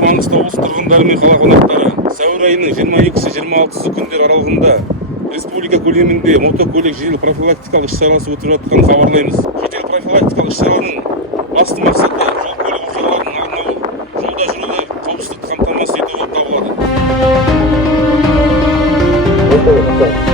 Mangistau облысы тұрғындары мен қала қонақтары сәуір айының 22-26 күндер аралығында республика көлемінде мотокөлік жедел профилактикалық іс-шарасы өтіп жатқанын хабарлаймыз. Жедел профилактикалық іс-шараның басты мақсаты жол көлік оқиғаларының алдын алу, жолда жүруді қауіпсіздікті қамтамасыз ету болып табылады.